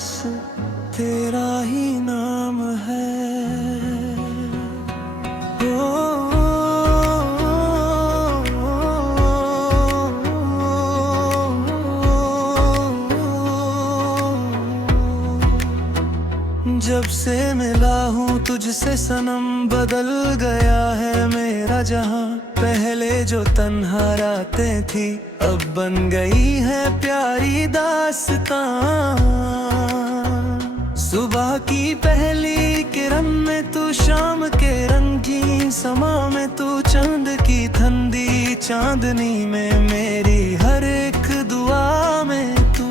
बस तेरा ही नाम है। जब से मिला हूँ तुझसे सनम, बदल गया है मेरा जहां। पहले जो तन्हा रातें थी अब बन गई है प्यारी दास्तां। सुबह की पहली किरण में तू, शाम के रंगीन समा में तू, चांद की ठंडी चांदनी में मेरी हर एक दुआ में तू।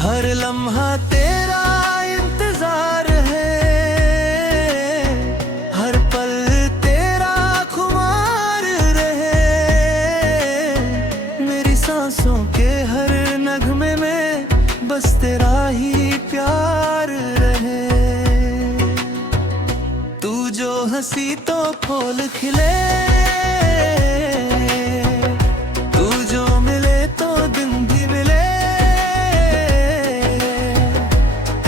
हर लम्हा तेरा इंतजार है, हर पल तेरा खुमार रहे। मेरी सांसों के हर नगमे में बस तेरा ही प्यार रहे। तू जो हंसी तो फूल खिले, तू जो मिले तो दिन भी मिले।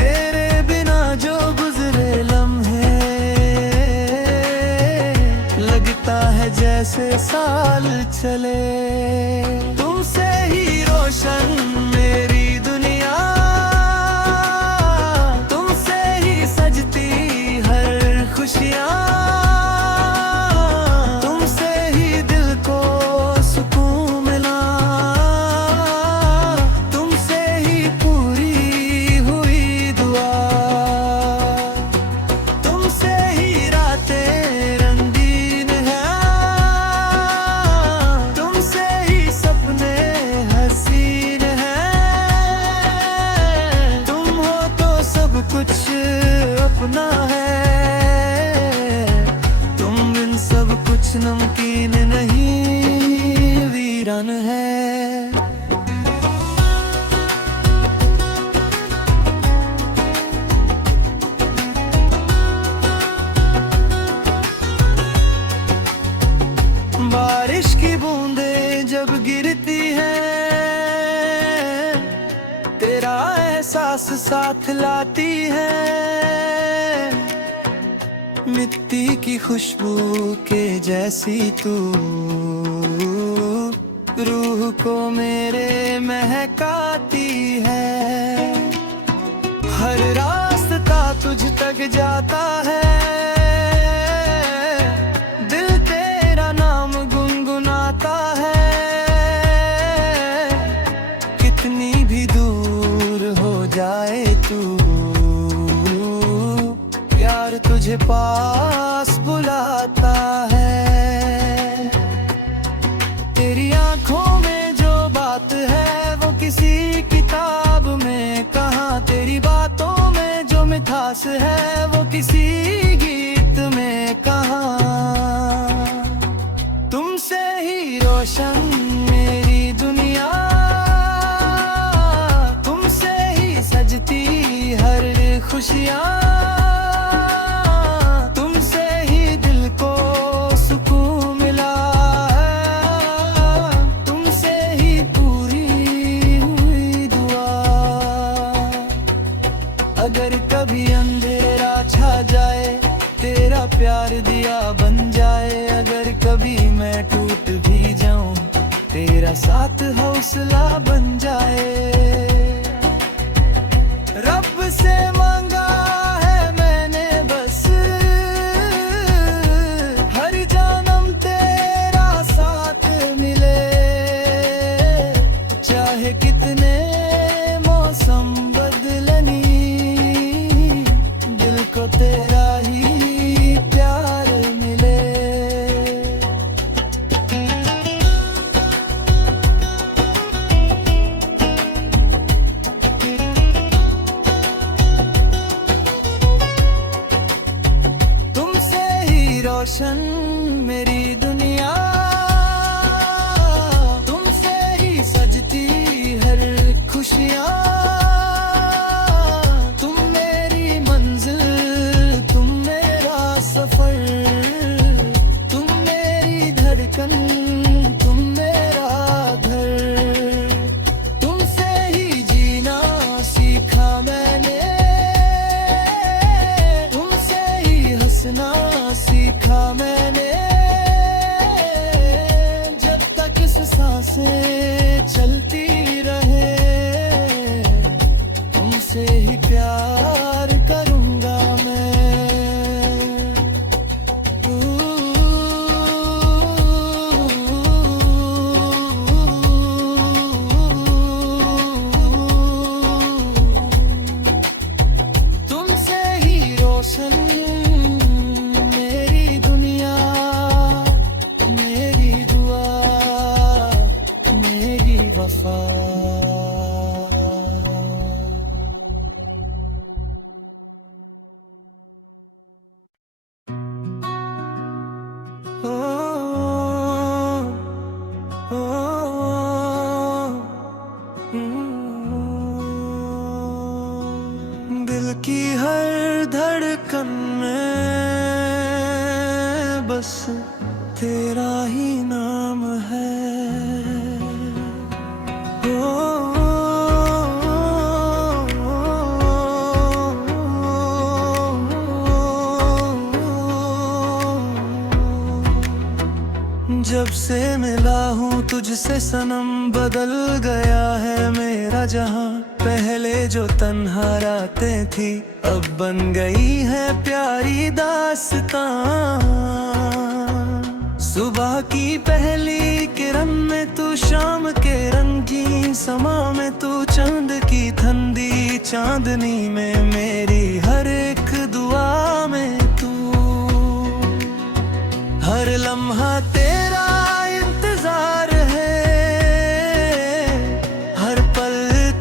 तेरे बिना जो गुजरे लम्हे, लगता है जैसे साल चले। तुमसे ही रोशन मेरी दुनिया, तुमसे ही सजती हर खुशियाँ। तुमसे ही दिल को सुकून मिला, तुमसे ही पूरी हुई दुआ। तुमसे ही रातें रंगीन हैं, तुमसे ही सपने हसीन हैं। तुम हो तो सब कुछ अपना है, तुम बिन सब कुछ नमकीन नहीं वीरान है। बारिश की बूंदें जब गिरती हैं, तेरा एहसास साथ लाती है। मिट्टी की खुशबू के जैसी तू, रूह को मेरे महकाती है। हर रास्ता तुझ तक जाता है, दिल तेरा नाम गुनगुनाता है। कितनी भी दूर हो जाए तू, प्यार तुझे पास बुलाता है। तेरी आंखों में जो बात है वो किसी किताब में कहाँ। तेरी बातों में जो मिठास है वो किसी गीत में कहाँ। तुमसे ही रोशन मेरी दुनिया, तुमसे ही सजती हर खुशियाँ। तुमसे ही दिल को सुकून मिला, तुमसे ही पूरी हुई दुआ। अगर कभी अंधेरा छा जाए, तेरा प्यार दिया बन जाए। अगर कभी मैं टूट भी जाऊं, तेरा साथ हौसला बन जाए। रब से मांगा है मैंने बस, हर जन्म तेरा साथ मिले। चाहे कितने मौसम बदलनी, दिल को तेरा ही प्यार मिले। तुमसे ही रोशन मेरी दुनिया, तुमसे ही सजती हर खुशियाँ। तुम मेरी मंजिल, तुम मेरा सफर, तुम मेरी धड़कन, तुम मेरा घर। तुमसे ही जीना दिल की हर धड़कन में बस तेरा ही नाम है। जब से मिला हूँ तुझसे सनम, बदल गया है मेरा जहां। पहले जो तन्हा रातें थी, अब बन गई है प्यारी दास्तां। सुबह की पहली किरण में तू, शाम के रंगीन समा में तू, चांद की ठंडी चांदनी में मेरी हर एक दुआ में तू। हर लम्हा तेरा इंतजार है, हर पल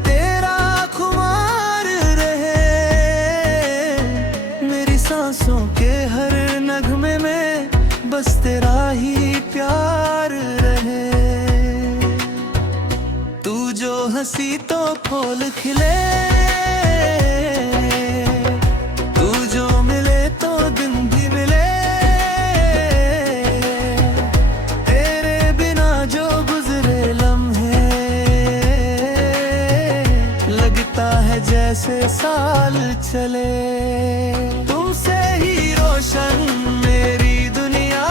तेरा खुमार रहे। मेरी सांसों के हर नगमे में बस तेरा ही प्यार रहे। तू जो हंसी तो फूल खिले, तू जो मिले तो दिन भी मिले। तेरे बिना जो गुजरे लम्हे, लगता है जैसे साल चले। तुमसे ही रोशन मेरी दुनिया,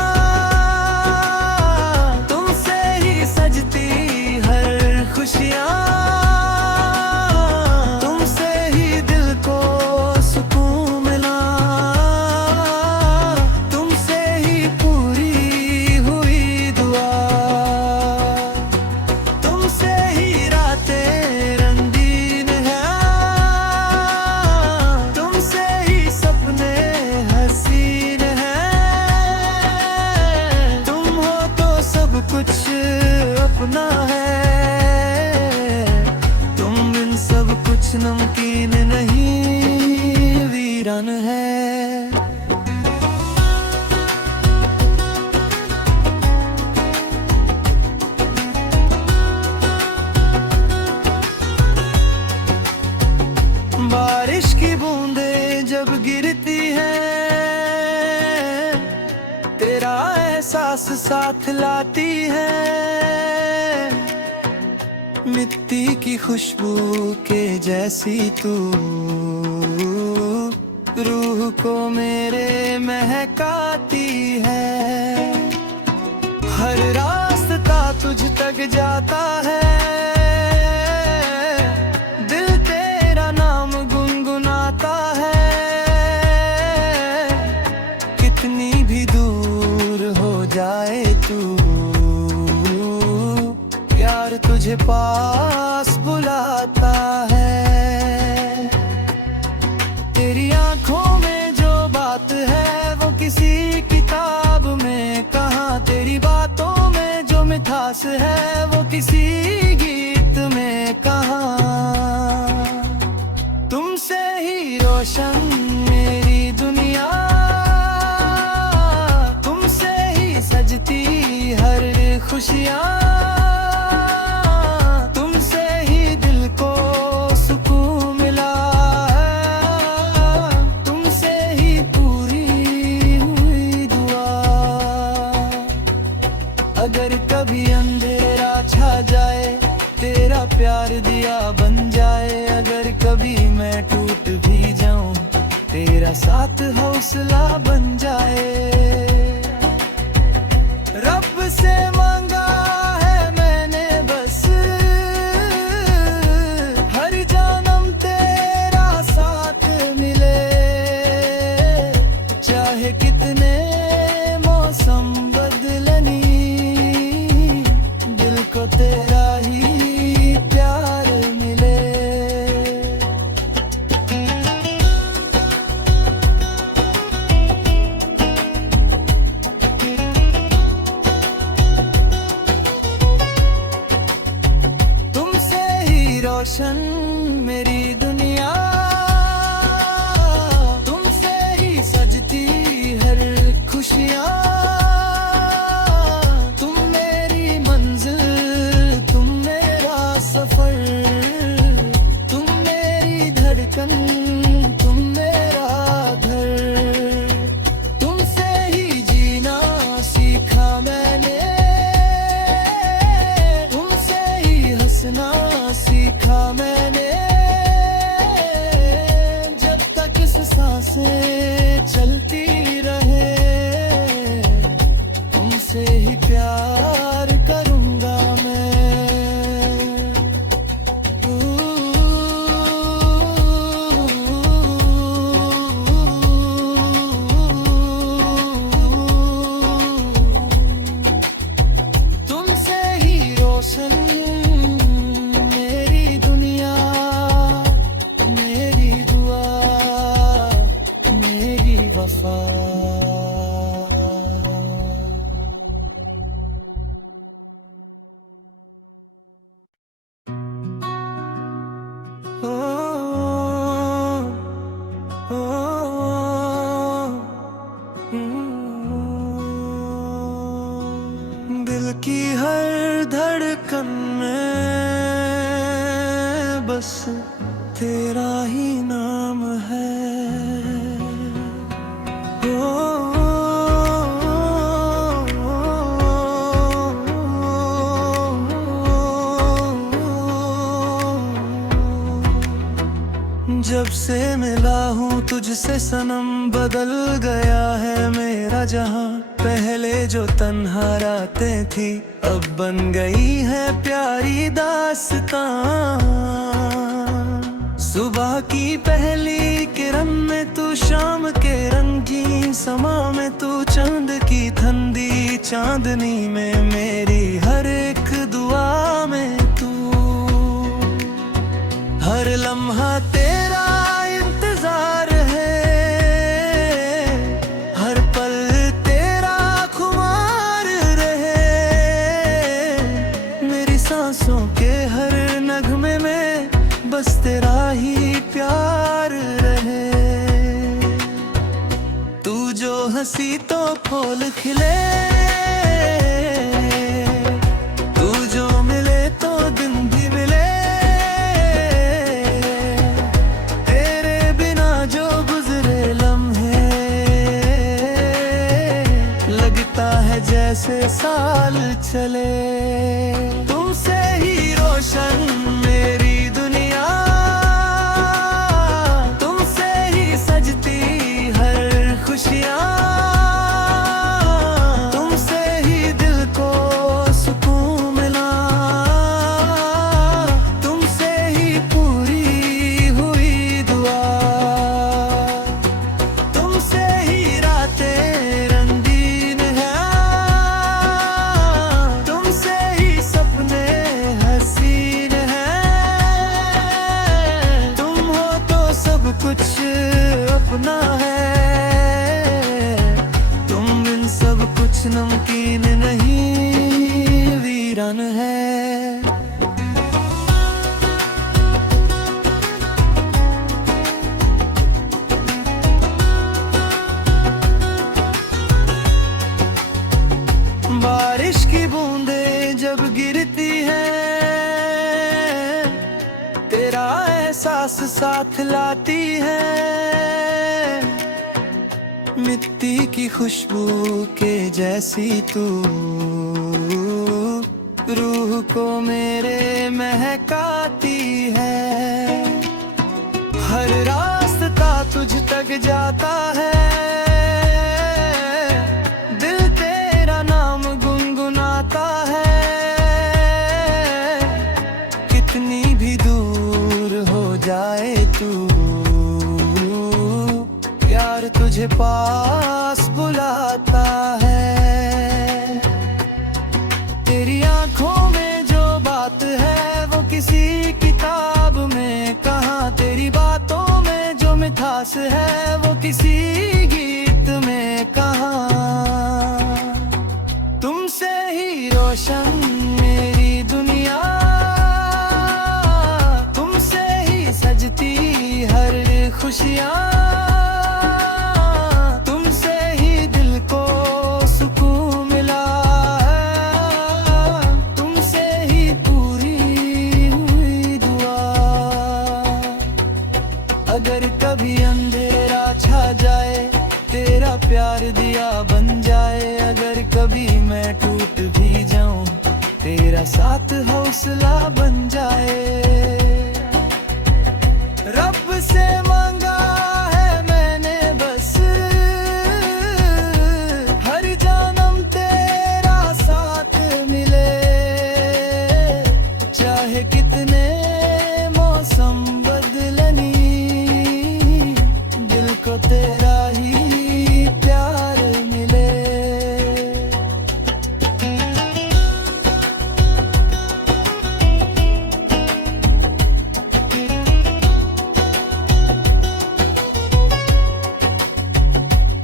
तुमसे ही सजती हर खुशियाँ। तुमसे ही दिल को सुकून मिला, तुमसे ही पूरी हुई दुआ। तुमसे ही रातें रंगीन हैं, तुमसे ही सपने हसीन हैं। तुम हो तो सब कुछ अपना है, तुम बिन सब कुछ नमकीन नहीं, वीरान है। बारिश की बूंदें जब गिरती हैं, तेरा एहसास साथ लाती है। मिट्टी की खुशबू के जैसी तू, रूह को मेरे महकाती है। हर रास्ता तुझ तक जाता है, दिल तेरा नाम गुनगुनाता है। कितनी भी दूर हो जाए तू, प्यार तुझे पास बुलाता है। तेरी आंखों में जो बात है वो किसी किताब में कहाँ। तेरी बातों में जो मिठास है वो किसी गीत में कहाँ। तुमसे ही रोशन मेरी दुनिया, तुमसे ही सजती हर खुशियाँ। तुमसे ही दिल को सुकून मिला, तुमसे ही पूरी हुई दुआ। अगर कभी अंधेरा छा जाए, तेरा प्यार दिया बन जाए। अगर कभी मैं टूट भी जाऊं, तेरा साथ हौसला बन जाए। रब से मांगा है मैंने बस, हर जन्म तेरा साथ मिले। चाहे कितने मौसम बदलनी, दिल को तेरा ही प्यार मिले। रोशन मेरी दुनिया, तुमसे ही सजती हर खुशियाँ। तुम मेरी मंजिल, तुम मेरा सफर, तुम मेरी धड़कन, तुम मेरा घर। तुमसे ही जीना सीखा मैंने, तुमसे ही हंसना सीखा मैंने। जब तक इस सांसें चलती रहे, तुमसे ही प्यार करूंगा मैं। तुमसे ही रोशन मेरी दुनिया, मेरी दुआ, मेरी वफा। ओ, ओ, दिल की हर धड़कन में बस तेरा ही नाम है। जब से मिला हूँ तुझसे सनम, बदल गया है मेरा जहां। पहले जो तन्हा रातें थी, अब बन गई है प्यारी दास्तां। सुबह की पहली किरण में तू, शाम के रंगीन समा में तू, चांद की ठंडी चांदनी में मेरी हर एक दुआ में तू। हर लम्हा तेरा इंतजार है, हर पल तेरा खुमार रहे। मेरी सांसों के हर नगमे में बस तेरा ही प्यार रहे। तू जो हंसी तो फूल खिले, तू जो मिले तो दिन भी मिले। तेरे बिना जो गुजरे लम्हे, लगता है जैसे साल चले। तुमसे ही रोशन मेरी दुनिया, तुमसे ही सजती हर खुशियाँ। तुमसे ही दिल को सुकून मिला, तुमसे ही पूरी हुई दुआ। तुमसे ही रातें रंगीन हैं, तुमसे ही सपने हसीन हैं। तुम हो तो सब कुछ अपना है, तुम बिन सब कुछ नमकीन नहीं, वीरान है। बारिश की बूंदें जब गिरती हैं, तेरा एहसास साथ लाती है। मिट्टी की खुशबू के जैसी तू, रूह को मेरे महकाती है। हर रास्ता तुझ तक जाता है, दिल तेरा नाम गुनगुनाता है। कितनी भी दूर हो जाए तू, प्यार तुझे पास बुलाता है। तेरी आंखों में जो बात है वो किसी किताब में कहाँ, तेरी बातों में जो मिठास है वो किसी गीत में कहाँ। तुमसे ही रोशन मेरी दुनिया, खुशियाँ, तुमसे ही दिल को सुकून मिला है, तुमसे ही पूरी हुई दुआ। अगर कभी अंधेरा छा जाए, तेरा प्यार दिया बन जाए। अगर कभी मैं टूट भी जाऊं, तेरा साथ हौसला बन जाए। रब से मांगा है मैंने बस, हर जन्म तेरा साथ मिले। चाहे कितने मौसम बदलनी, दिल को तेरा ही प्यार मिले।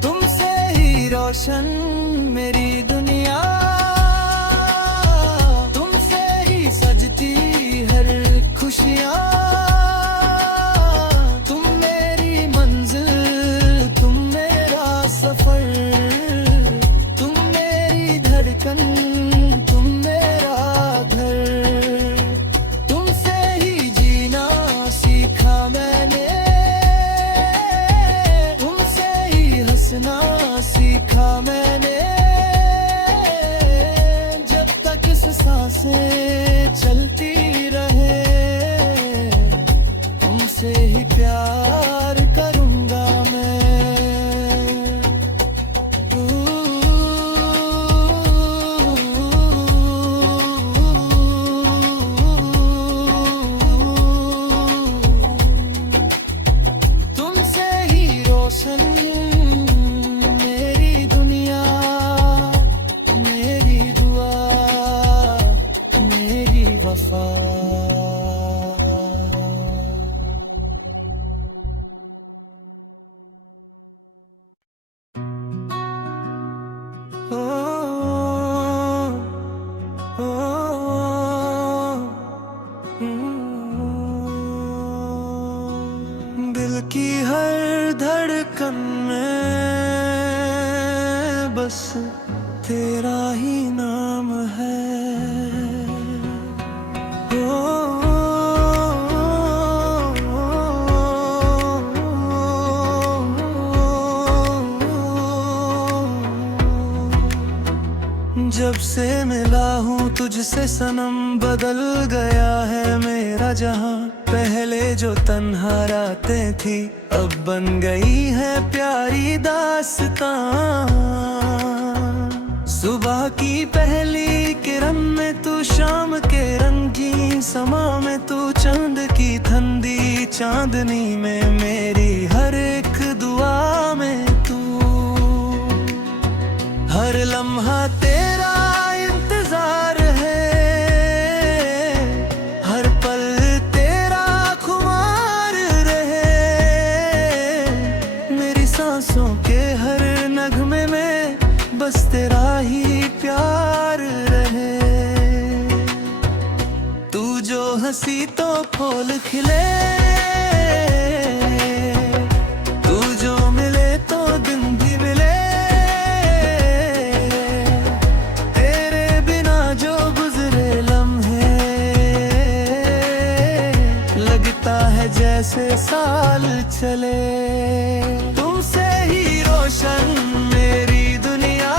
तुमसे ही रोशन मेरी दुनिया, तुमसे ही सजती हर खुशियाँ। तुम मेरी मंजिल, तुम मेरा सफर, तुम मेरी धड़कन, तुम मेरा घर। तुमसे ही जीना सीखा मैंने, तुमसे ही हंसना सीखा मैंने। जब तक इस सांसें चलती रहे, तुमसे ही प्यार करूंगा मैं। तुमसे ही रोशन मेरी दुनिया, मेरी दुआ, मेरी वफा। ओ, ओ, दिल की हर धड़कन में बस तेरा ही नाम है। जब से मिला हूँ तुझसे सनम, बदल गया है मेरा जहां। पहले जो तन्हा रातें थी, अब बन गई है प्यारी दास्तां। सुबह की पहली किरण में तू, शाम के रंगीन समा में तू, चांद की ठंडी चांदनी में मेरी हर एक दुआ में तू। हर लम्हा तेरा इंतजार है, हर पल तेरा खुमार रहे। मेरी सांसों के हर नगमे में बस तेरा ही प्यार रहे। तू जो हंसी तो फूल खिले, तू जो मिले तो दिन भी मिले। तेरे बिना जो गुजरे लम्हे, लगता है जैसे साल चले। तुमसे ही रोशन मेरी दुनिया,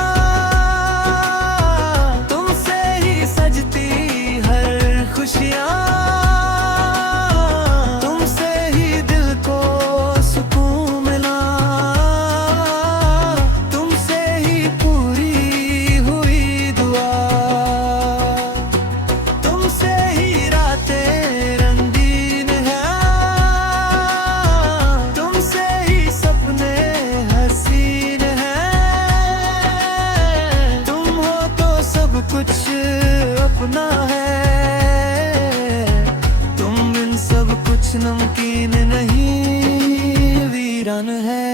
तुमसे ही सजती हर खुशियाँ। तुमसे ही दिल को सुकून मिला, तुमसे ही पूरी हुई दुआ। तुमसे ही रातें रंगीन हैं, तुमसे ही सपने हसीन हैं। तुम हो तो सब कुछ अपना है, तुम बिन सब कुछ नमकीन नहीं वीरान है।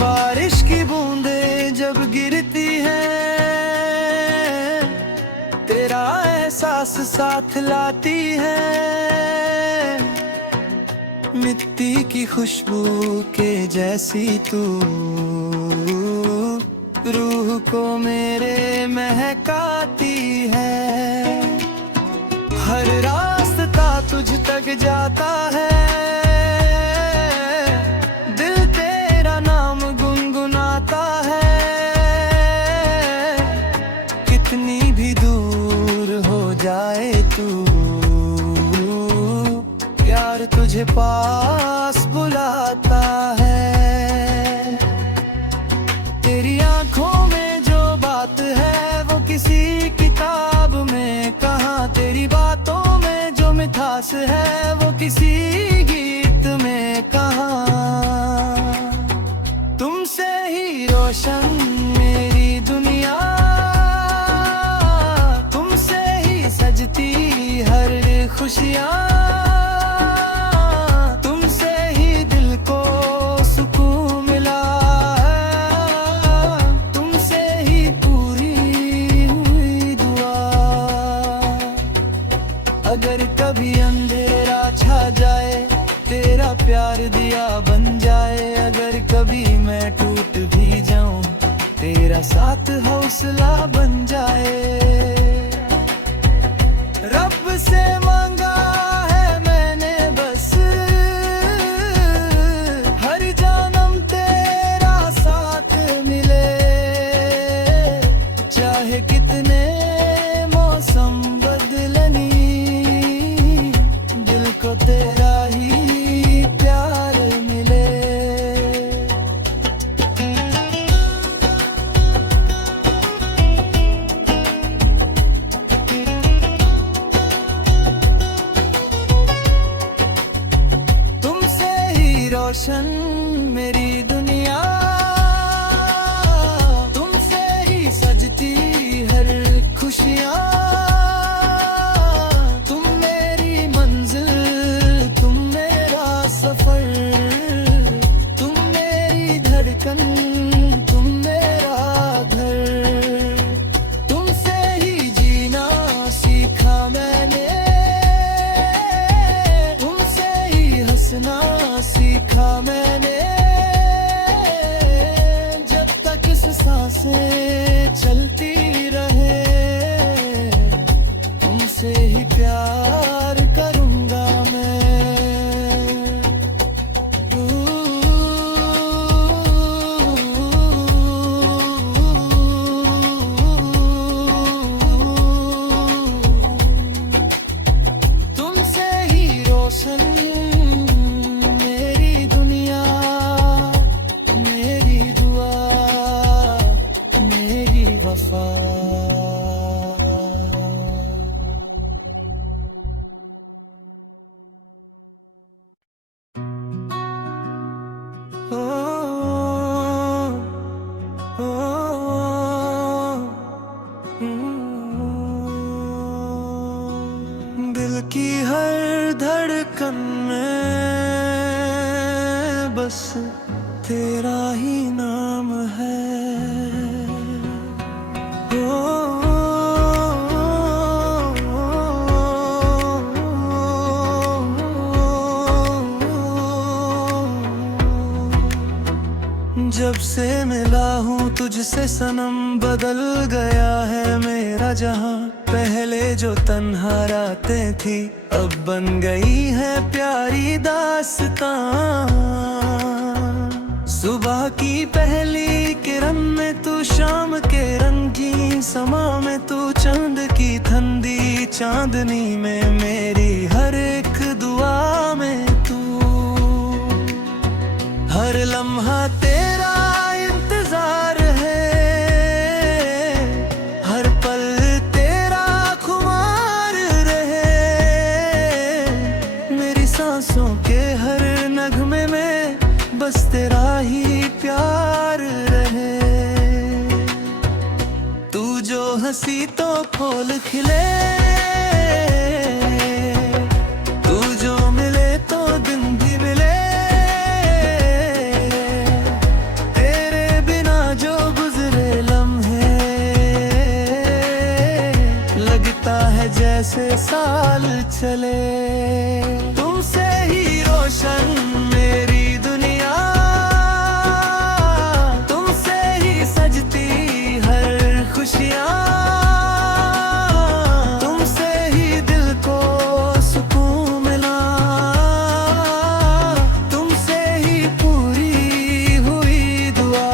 बारिश की बूंदे साथ लाती है। मिट्टी की खुशबू के जैसी तू रूह को मेरे महकाती है। हर रास्ता तुझ तक जाता है, दिल तेरा नाम गुनगुनाता है। कितनी भी दूर हो जाए तू, प्यार तुझे पास बुलाता है। तेरी आंखों में जो बात है वो किसी किताब में कहाँ, तेरी बातों में जो मिठास है वो किसी गीत में कहाँ। तुमसे ही रोशन मेरी दुनिया, तुमसे ही सजती हर खुशियाँ। तुमसे ही दिल को सुकून मिला है, तुमसे ही पूरी हुई दुआ। अगर कभी अंधेरा छा जाए, तेरा प्यार दिया बन जाए। अगर कभी मैं टूट भी जाऊं, तेरा साथ हौसला बन जाए। रब से मांगा है मैंने बस, हर जन्म तेरा साथ मिले। चाहे कितने मौसम बदलनी, दिल को तेरा ही प्यार मिले। तुमसे ही रोशन मेरी दुनिया, तुमसे ही सजती हर खुशियाँ। तुम मेरी मंजिल, तुम मेरा सफर, तुम मेरी धड़कन, तुम मेरा घर। तुमसे ही जीना सीखा मैंने, तुमसे ही हंसना सीखा मैंने। जब तक सांसें चलती रहे, तुमसे ही प्यार करूंगा मैं। तुमसे ही रोशन मेरी दुनिया, मेरी दुआ, मेरी वफा। ओ, ओ, दिल की हर धड़कन में बस तेरा ही नाम है। जब से मिला हूँ तुझसे सनम, बदल गया है मेरा जहां। पहले जो तन्हा रातें थी, अब बन गई है प्यारी दास्तां। सुबह की पहली किरण में तू, शाम के रंगीन समा में तू, चांद की ठंडी चांदनी में मेरी हर एक दुआ में तू। हर लम्हा तेरा इंतजार है, हर पल तेरा खुमार रहे। मेरी सांसों के हर नगमे में बस तेरा ही प्यार रहे। तू जो हंसी तो फूल खिले, तू जो मिले तो दिन भी मिले। तेरे बिना जो गुजरे लम्हे, लगता है जैसे साल चले। तुमसे ही रोशन मेरी दुनिया, तुमसे ही सजती हर खुशियाँ, तुमसे ही दिल को सुकून मिला, तुमसे ही पूरी हुई दुआ,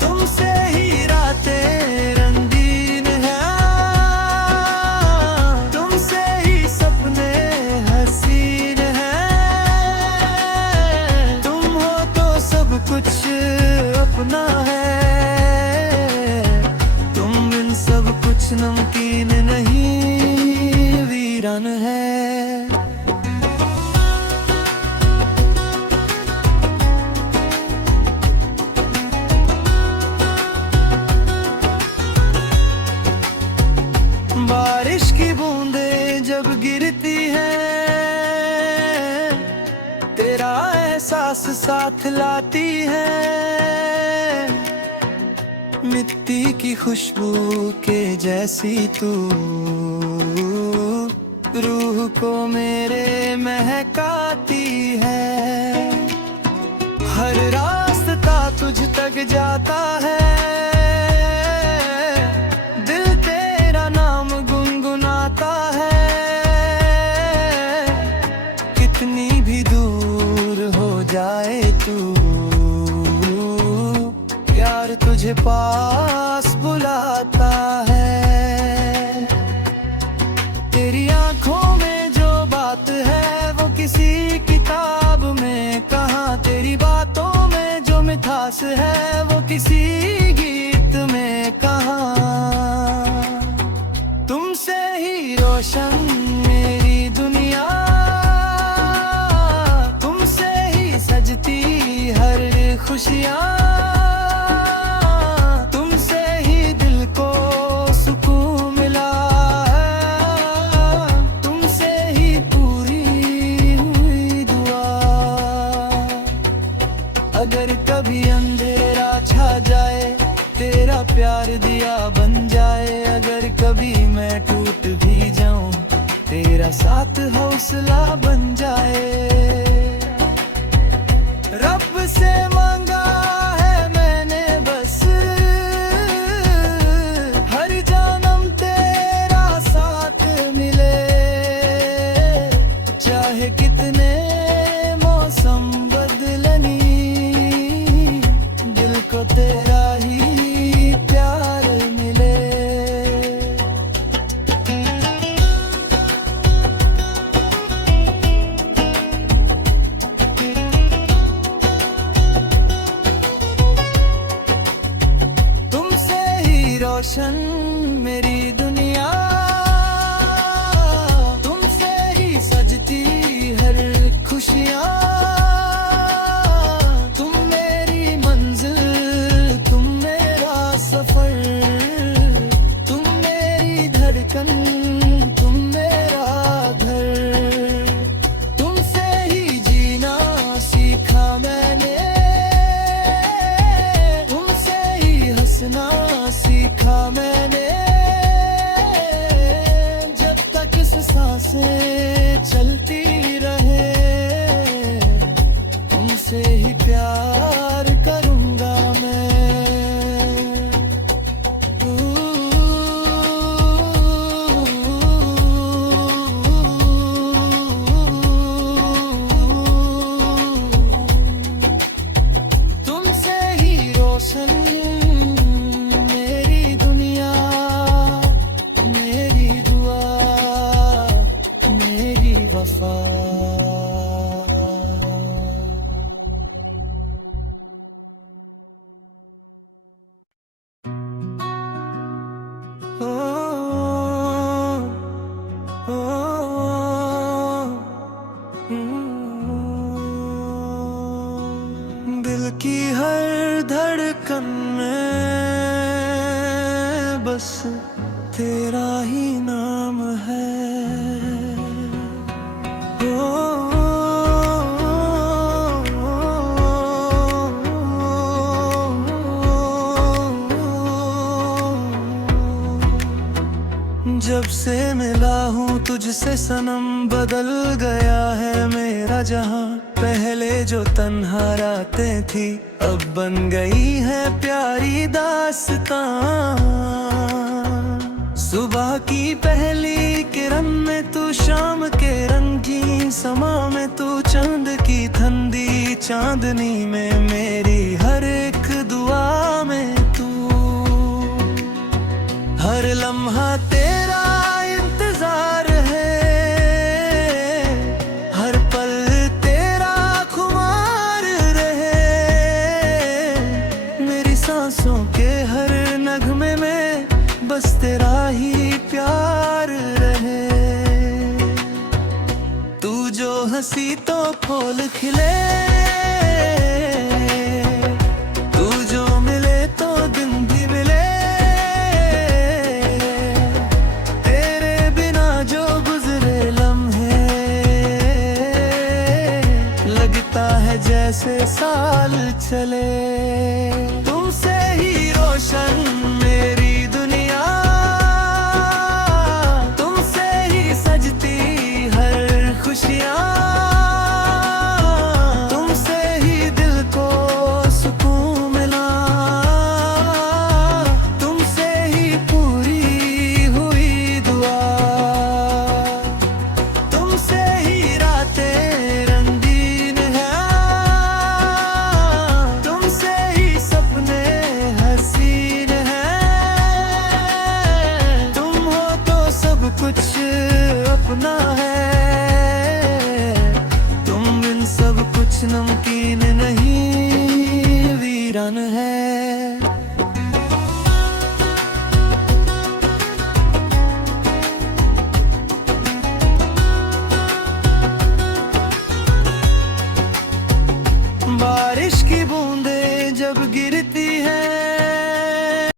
तुमसे ही रातें रंगीन हैं, तुमसे ही सपने हसीन हैं। तुम हो तो सब कुछ अपना है, तुम बिन सब कुछ नमकीन नहीं वीरान है। बारिश की बूंदें जब गिरती हैं, तेरा एहसास साथ लाती है। मिट्टी की खुशबू के जैसी तू रूह को मेरे महकाती है। हर रास्ता तुझ तक जाता है, दिल तेरा नाम गुनगुनाता है। कितनी भी दूर हो जाए तू, प्यार तुझे पास बुलाता है। तेरी आंखों में जो बात है वो किसी किताब में कहाँ, तेरी बातों में जो मिठास है वो किसी गीत में कहाँ। तुमसे ही रोशन मेरी दुनिया, तुमसे ही सजती हर खुशियाँ, तुमसे ही दिल को सुकून मिला है, तुमसे ही पूरी हुई दुआ। अगर कभी अंधेरा छा जाए, तेरा प्यार दिया बन जाए। अगर कभी मैं टूट भी जाऊं, तेरा साथ हौसला बन जाए। रब से मांगा है मैंने बस, हर जन्म तेरा साथ मिले। चाहे कितने मौसम बदलनी, दिल को तेरा ही प्यार मिले। तुमसे ही रोशन मेरी दुनिया, तुमसे ही सजती हर खुशियाँ। तुम मेरी मंजिल, तुम मेरा सफर, तुम मेरी धड़कन, तुम मेरा घर। तुमसे ही जीना सीखा मैंने, तुमसे ही हंसना सीखा मैंने। जब तक सांसें चलती रहे, तुमसे ही प्यार करूंगा मैं। तुमसे ही रोशन मेरी दुनिया, मेरी दुआ, मेरी वफा। ओ, ओ, दिल की हर धड़कन में बस तेरा ही नाम है। ओ, जब से मिला हूँ तुझसे सनम बदल गया है मेरा जहां। पहले जो तन्हा रातें थी अब बन गई है प्यारी दास्तां। सुबह की पहली किरण में तू, शाम के रंगीन समा में तू, चांद की ठंडी चांदनी में मेरी हर एक दुआ में तू। हर लम्हा तेरा इंतजार है, हर पल तेरा खुमार रहे। मेरी सांसों के हर नगमे में बस तेरा ही प्यार रहे। तू जो हंसी तो फूल खिले, तू जो मिले तो दिन भी मिले। तेरे बिना जो गुजरे लम्हे लगता है जैसे साल चले। तुमसे ही रोशन मेरी दुनिया, तुमसे ही सजती हर खुशियाँ। तुमसे ही दिल को सुकून मिला, तुमसे ही पूरी हुई दुआ। तुमसे ही रातें रंगीन हैं, तुमसे ही सपने हसीन हैं। तुम हो तो सब कुछ अपना है, तुम बिन सब कुछ नमकीन